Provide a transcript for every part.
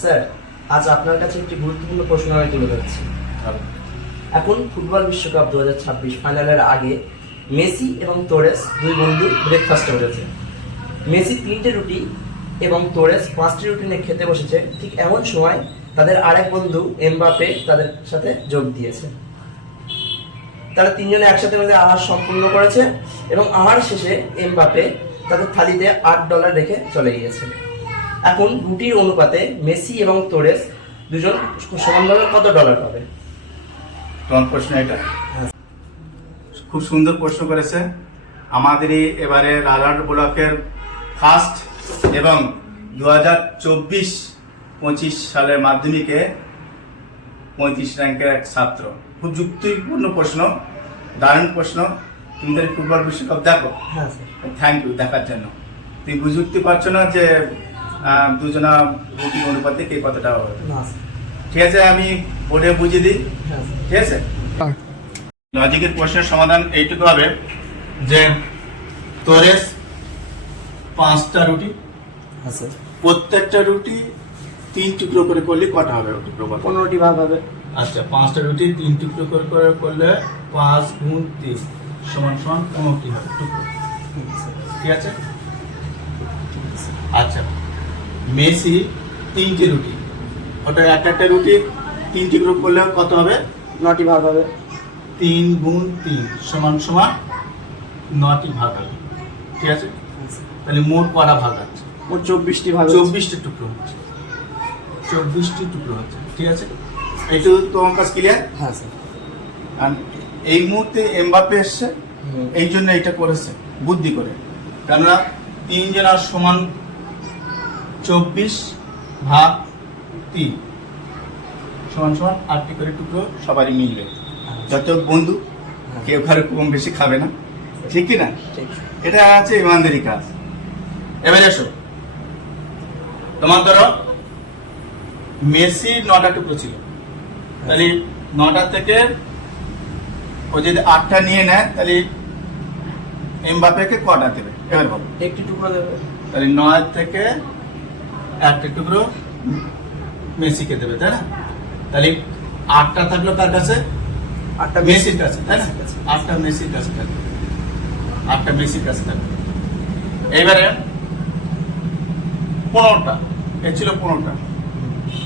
Sir, আজ আপনার কাছে একটি গুরুত্বপূর্ণ প্রশ্ন আমি তুলে ধরছি। এখন ফুটবল বিশ্বকাপ 2026 ফাইনালের আগে মেসি এবং তোরেস দুই বন্ধু ব্রেকফাস্টে বসেছে। মেসি 3টে রুটি এবং তোরেস 5টি রুটি নিয়ে খেতে বসেছে। ঠিক এমন সময় তাদের আরেক বন্ধু এমবাপে তাদের সাথে যোগ দিয়েছে। তারা তিনজনে একসাথে মিলে আহার সম্পূর্ণ করেছে এবং আহার শেষে এমবাপে তাদের থালিতে $8 রেখে চলে গিয়েছে। এখন রুটির অনুপাতে মেসি এবং তোরেস দুজন সমানভাবে কত ডলার পাবে? তোমার প্রশ্ন এটা খুব সুন্দর প্রশ্ন করেছে। আমাদের এবারে রাজারহাট ব্লকের ফার্স্ট এবং 2024-25 সালের মাধ্যমিকে 35 র্যাঙ্কের এক ছাত্র। খুব যুক্তিপূর্ণ প্রশ্ন, দারুণ প্রশ্ন। তুমি তাহলে ফুটবল বিশ্বকাপ দেখো? হ্যাঁ স্যার। থ্যাংক ইউ দেখার জন্য। তুমি বুঝতে পারছো না যে দুজনা রুটির অনুপাতে কে কতটা হবে? না স্যার। ঠিক আছে, আমি বোর্ডে বুঝিয়ে দিই। হ্যাঁ স্যার। ঠিক আছে, লজিকের প্রশ্নের সমাধান এইটুকু হবে যে তোরেস 5টা রুটি, হ্যাঁ স্যার। প্রত্যেকটা রুটি 3 টুকরো করে করলে কটা হবে? 15টি ভাগ হবে। আচ্ছা, 5টা রুটি 3 টুকরো করে করলে 5 গুণ 3 সমান 15টি হবে টুকরো। ঠিক আছে। আচ্ছা, মেসি 3টে রুটি, ওটা একটা রুটি 3 টুকরো করলে কত হবে? 9টি ভাগ হবে। 3 গুণ 3 সমান 9টি ভাগ হবে। ঠিক আছে, তাহলে মোট কটা ভাগ আছে? মোট 24টি ভাগ। 24টি টুকরো হচ্ছে। 24টি টুকরো হচ্ছে। ঠিক আছে, এইটু তোমার কাছে ক্লিয়ার? হ্যাঁ স্যার। আর এই মুহূর্তে এমবাপে এসছে, এই জন্য এটা করেছে বুদ্ধি করে। কেননা 3 জনের সমান 24 ভাগ 3 সমান 8টি করে টুকরো সবারই মিলবে। যত বন্ধু কেউ কারো কম বেশি খাবে না, ঠিক কি না? এটা আছে ইমানদারি কাজ। এবার এসো, তোমার ধরো মেসি 9টা টুকরো ছিল, তাহলে 9টা থেকে ও যদি 8টা নিয়ে নেয় তাহলে এমবাপেকে কটা দেবে? এবার বলো। একটি টুকরো দেবে। তাহলে 9 থেকে 1টা টুকরো মেসিকে দেবে, তাই না? তাহলে 8টা থাকলো কার কাছে? 8টা মেসির কাছে, তাই না? 8টা মেসির কাছে থাকবে। 8টা মেসির কাছে থাকবে। এবারে 15টা, এ ছিল 15টা।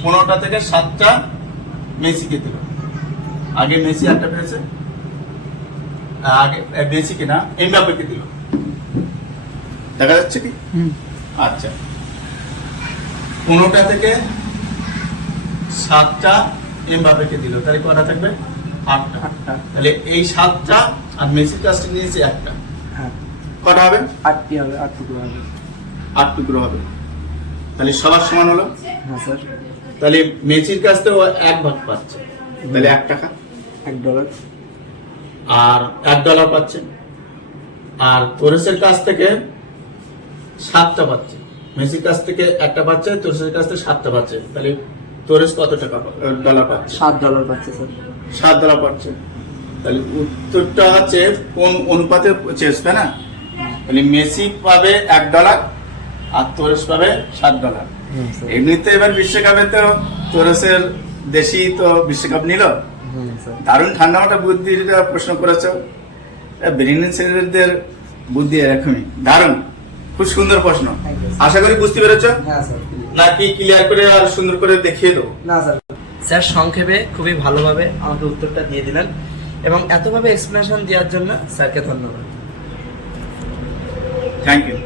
15টা থেকে 7টা মেসিকে দিল। আগে মেসি 8টা পেয়েছে, আগে মেসিকে না এমবাপেকে দিল। দেখা যাচ্ছে কি? আচ্ছা, 15টা থেকে 7টা এমবাপেকে দিল, তাহলে কটা থাকবে? 8টা। তাহলে এই 7টা আর মেসির কাছটা নিয়েছে 1টা, হ্যাঁ। কটা হবে? 8টি হবে, 8 টুকরো হবে। 8 টুকরো হবে। তাহলে সবার সমান হলো। হ্যাঁ স্যার। তাহলে মেসির কাছ থেকে 1 ভাগ পাচ্ছে, তাহলে 1 টাকা। $1। আর $1 পাচ্ছে। আর তোরেসের কাছ থেকে 7টা পাচ্ছে। মেসির কাছ থেকে 1টা পাচ্ছে, তোরেসের কাছ থেকে 7টা পাচ্ছে। তাহলে তোরেস কত টাকা ডলার পাচ্ছে? $7 পাচ্ছে স্যার। $7 পাচ্ছে। তাহলে উত্তরটা হচ্ছে কোন অনুপাতে চেয়েছে, তাই না? তাহলে মেসি পাবে $1 আর তোরেস পাবে $7। এমনিতে এবার বিশ্বকাপে তো তোরেসের দেশি তো বিশ্বকাপ নিল। দারুণ ঠান্ডা মাথা বুদ্ধির প্রশ্ন করেছ। ব্রিলিয়ান্ট ছেলেদের বুদ্ধি এরকমই দারুণ, খুব সুন্দর প্রশ্ন। আশা করি বুঝতে পেরেছ? হ্যাঁ স্যার। নাকি ক্লিয়ার করে আর সুন্দর করে দেখিয়ে দেবো? না স্যার। স্যার সংক্ষেপে খুবই ভালোভাবে আমাকে উত্তরটা দিয়ে দিলেন এবং এতভাবে এক্সপ্লেনেশন দেওয়ার জন্য স্যারকে ধন্যবাদ। Thank you.